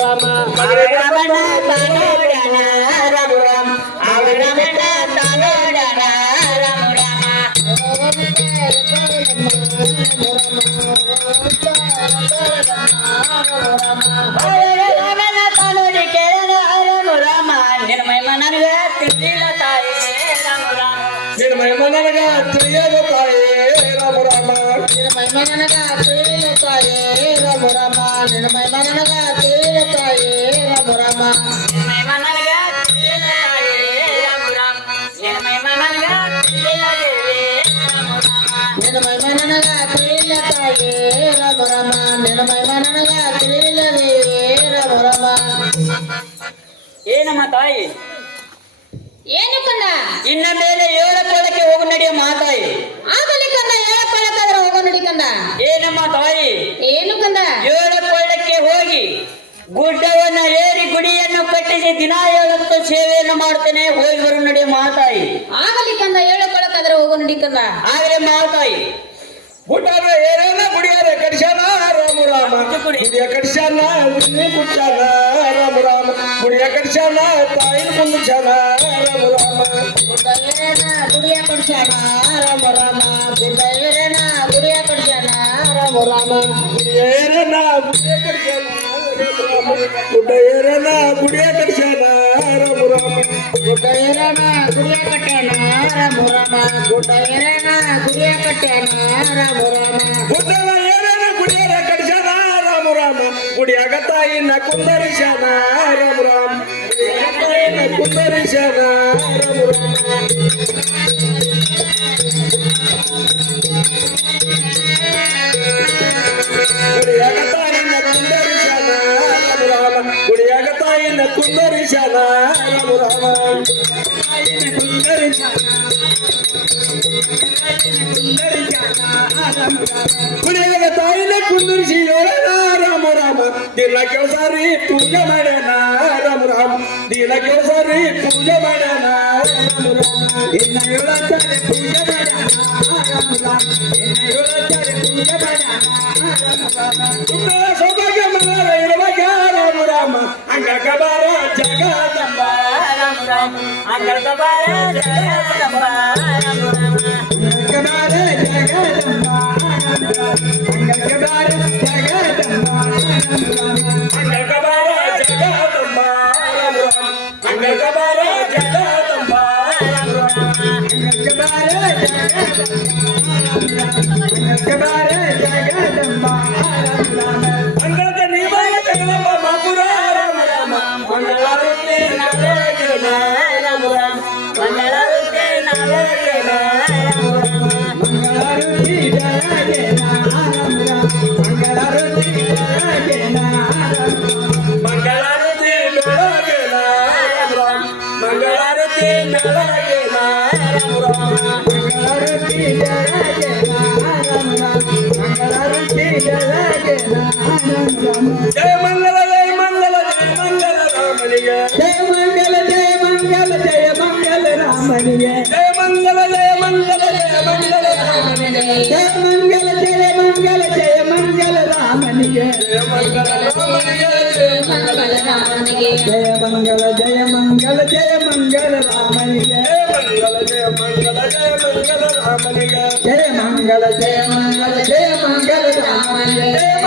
ರಾಮ ಅವರಮನ ತಾನೋಡಣ ರಾಮ ರಾಮ ಅವರಮನ ತಾನೋಡಣ ರಾಮ ರಾಮ ಅವರಮನ ತಾನೋಡಿ ಕೇಳಣ ರಾಮ ರಾಮ ನಿರ್ಮಯ ನನಗ ತಿಳಿದಿಲ್ಲ ತಾಯಿ ರಾಮ ರಾಮ ನಿರ್ಮಯ ನನಗ ತಿಳಿಯದ ತಾಯಿ ರಾಮ ರಾಮ ನಿರ್ಮಯ ನನಗ ತಿಳಿಯದ ತಾಯಿ ರಾಮ ರಾಮ ನಿರ್ಮಯ ನನಗ ತಿಳಿಯದ ತಾಯಿ ರಾಮ ರಾಮ ನಿರ್ಮಯ ನನಗ ತಿಳಿಯಲ್ಲ ತಾಯಿ ರಾಮ ರಾಮ ನಿರ್ಮಯ ನನಗ ತಿಳಿಯಲ್ಲ ದೇವಿ ರಾಮ ರಾಮ ನಿರ್ಮಯ ನನಗ ತಿಳಿಯದ ತಾಯಿ ರಾಮ ರಾಮ ನಿರ್ಮಯ ನನಗ ತಿಳಿಯಲವೇ ರಾಮ ರಾಮ ಏನಮ್ಮ ತಾಯಿ ಏನು ಕಂದ ಇನ್ನ ಮೇಲೆ 7 ಕೊಳ್ಳಕ್ಕೆ ಹೋಗು ನಡೆಯ ಮಾತಾಯಿ ಆಗಲಿ ಕಂದ 7 ಕೊಳ್ಳಕ್ಕಾದ್ರೆ ಹೋಗೋ ನಡಿ ಕಂದ ಏನಮ್ಮ ತಾಯಿ ಏನು ಕಂದ 7 ಕೊಳ್ಳಕ್ಕೆ ಹೋಗಿ ಗುಡ್ಡವನ್ನ ಏರಿ ಗುಡಿಯನ್ನು ಕಟ್ಟಿಸಿ ದಿನ 7 ಸೇವೆಯನ್ನು ಮಾಡ್ತೇನೆ ಹೋಗಿ ಬರು ನಡೆಯ ಮಾತಾಯಿ ಆಗಲಿ ಕಂದ 7 ಕೊಳ್ಳಕ್ಕಾದ್ರೆ ಹೋಗೋ ನಡಿ ಕಂದ ಆಗಲೇ ಮಾತಾಯಿ ಗುಡ್ಡಾರ ಏರೇನ ಗುಡಿಯಾರ ಕಡಿಸ್ಯಾನ ರಾಮ ರಾಮ ಗುಡಿಯ ಕಡಿಸ್ಯಾನ ಉಣ್ಣಿ ಕುಟ್ಟಾನ ರಾಮ ರಾಮ ಗುಡಿಯ ಕಡಿಸ್ಯಾನ ತಾಯಿನ ಕುಂದಿಸ್ಯಾನ ರಾಮ ರಾಮ ಗುಡ್ಡೇನ ಗುಡಿಯ ಕಡ್ಸ್ಯಾನ ರಾಮ ರಾಮ ಗುಡ್ಡೇನ ಗುಡಿಯ ಕಡ್ಸ್ಯಾನ ರಾಮ ರಾಮ ಗುಡಿಯ ಏರೇನ ಗುಡಿಯ ಕಡಿಸ್ಯಾನ ರಾಮ ರಾಮ ಗುಡ್ಡ ಏರೇನ ಗುಡಿಯ ಕಡಿಸ್ಯಾನ ರಾಮ ರಾಮ ಗುಡ್ಡೇನ ಗುಡಿಯ ಕಟ್ಟ್ಯಾನ ರಾಮ ರಾಮ ಗುಡ್ಡೇನ ಗುಡಿಯ ಕಟ್ಟ್ಯಾನ ರಾಮ ರಾಮ ಗುಡ್ಡದ ಏರೇನ ಗುಡಿಯರ ಕಡಿಸ್ಯಾನ ರಾಮ ರಾಮ ಗುಡಿಯಾಗ ತಾಯಿನ ಕುಂದರಿಸ್ಯಾನ ರಾಮ ರಾಮ ಗುಡಿಯಾಗ ತಾಯಿನ ಕುಂದರಿಸ್ಯಾನ ರಾಮ ರಾಮ ಗುಡಿಯಾಗ ತಾಯಿನ ಕುಂದರಿಸ್ಯಾನ ರಾಮ ರಾಮ ಗುಡಿಯಾಗ ತಾಯಿನ ಕುಂದರಿಸ್ಯಾನ ರಾಮ ರಾಮ ತಾಯಿನ ಕುಂದರಿಸ್ಯಾನ ಗುಡಿಯಾಗ ತಾಯಿನ ಕುಂದರಿಸಿ ರಾಮ ರಾಮ ದಿನ ಕೆಲಸಾರಿ ಪೂಜೆ ಮಾಡ್ಯಾನ ರಾಮ ರಾಮ ದಿನ ಕೆಲಸಾರಿ ಪೂಜೆ ಮಾಡ್ಯಾನ ರಾಮ ರಾಮ ಇನ್ನ 7 ಪೂಜೆ ಮಾಡ್ಯಾನ ರಾಮ ರಾಮ ಇನ್ನ 7 ಪೂಜೆ ಮಾಡ್ಯಾನ ರಾಮ ರಾಮ ಸೌಭಾಗ್ಯ ಮಗಳ ಇರುವಾಗ ರಾಮ ರಾಮ ಅಂಗಕ ಬಾರ ಜಗದಂಬ ರಾಮ ರಾಮ ಅಂಗದ ಬಾರ ಜಗದಂಬ ರಾಮ ರಾಮ ಅಂಗಕ ಬಾರ ಜಗದಂಬ ಅಂಗಕ ಬಾರ ಜಗದಂಬ ಅಂಗಕ ಬಾರ ಜಗದಂಬ ರಾಮ ರಾಮ ಅಂಗಕ ಬಾರ ಜಗದಂಬ ರಾಮ ರಾಮ ಅಂಗಕ ಬಾರ ಜಗದಂಬ ಅಂಗದ ನಿವಾಯ ಜಗದಂಬ ಮಧುರ ರಾಮ ರಾಮ ಮಂಗಳಾರತಿ ನಾವೇನ ರಾಮ ರಾಮ ಮಂಗಳಾರತಿ ನಾವೇನ ರಾಮ ರಾಮ ಮಂಗಳಾರತಿ ಜಯನ ರಾಮ ರಾಮ ಮಂಗಳಾರತಿ ಜಯನ ಮಂಗಳಾರತಿ ಬೆಳಗಿನ ರಾಮ ರಾಮ ಮಂಗಳಾರತಿ ಬೆಳಗಿನ ರಾಮ ರಾಮ ಮಂಗಳಾರತಿ ಜಯನ ರಾಮ ರಾಮ ಮಂಗಳಾರತಿ ಜಯನ ರಾಮ ಜಯ ಮಂಗಲ ರಾಮನಿಗೆ ಜಯ ಮಂಗಲ ಜಯ ಮಂಗಲ ರಾಮನಿಗೆ ಜಯ ಮಂಗಲ ರಾಮನಿಗೆ ಜಯ ಮಂಗಲ ಜಯ ಮಂಗಲ ರಾಮನಿಗೆ ಜಯ ಮಂಗಲ ರಾಮನಿಗೆ ಜಯ ಮಂಗಲ ರಾಮನಿಗೆ ಜಯ ಮಂಗಲ ಜಯ ಮಂಗಲ ರಾಮನಿಗೆ ಜಯ ಮಂಗಲ ಜಯ ಮಂಗಲ ರಾಮನಿಗೆ